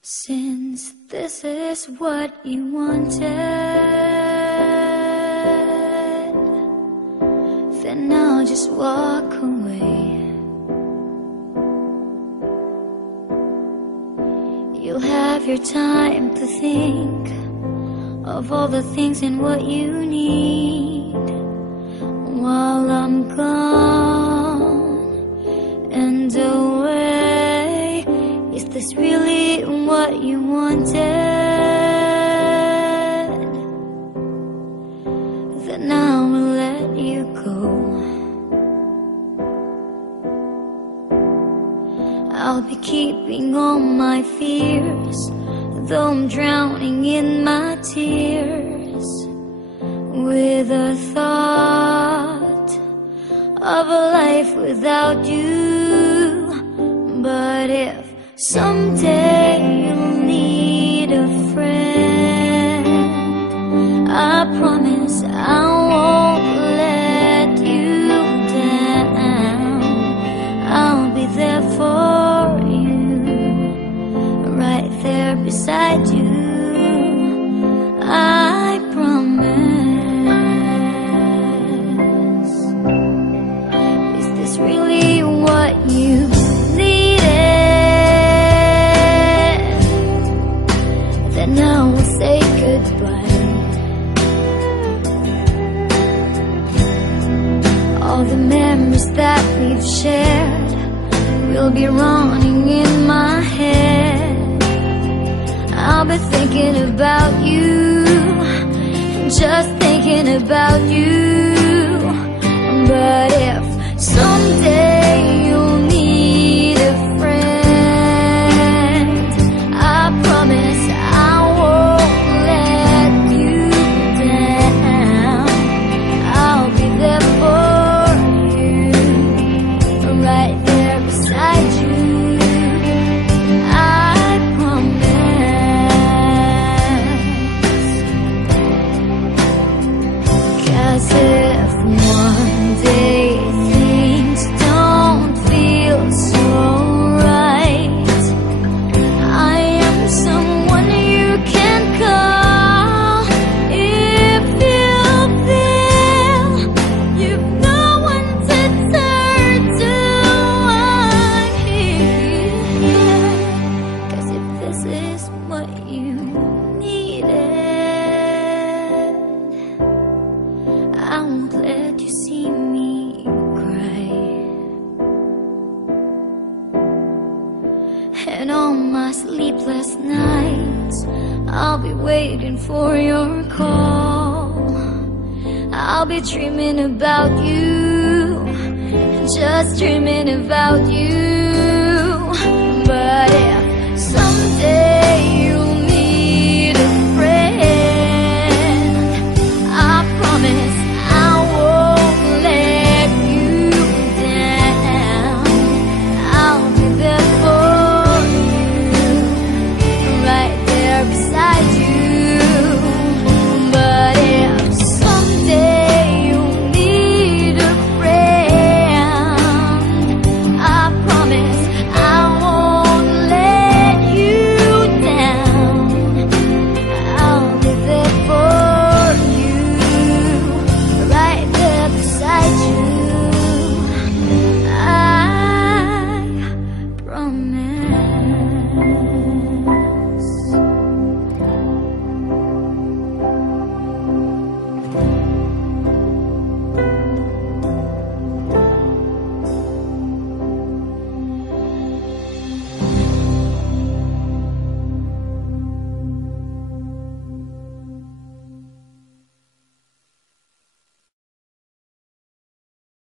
Since this is what you wanted, then I'll just walk away. You'll have your time to think of all the things and what you need while I'm gone and away. Is this really what you wanted? Then I will let you go. I'll be keeping all my fears, though I'm drowning in my tears, with the thought of a life without you. But if someday you'll need a friend, I promise I won't let you down. I'll be there for you, right there beside you, I promise. Is this really what you now we'll say goodbye. All the memories that we've shared will be running in my head. I'll be thinking about you, just thinking about you. But if someday you'll need a friend, I promise if one day things don't feel so right, I am someone you can call. If you feel you've no one to turn to, I'm here. 'Cause if this is what you needed, I won't let you see me cry. And on my sleepless nights, I'll be waiting for your call. I'll be dreaming about you, just dreaming about you.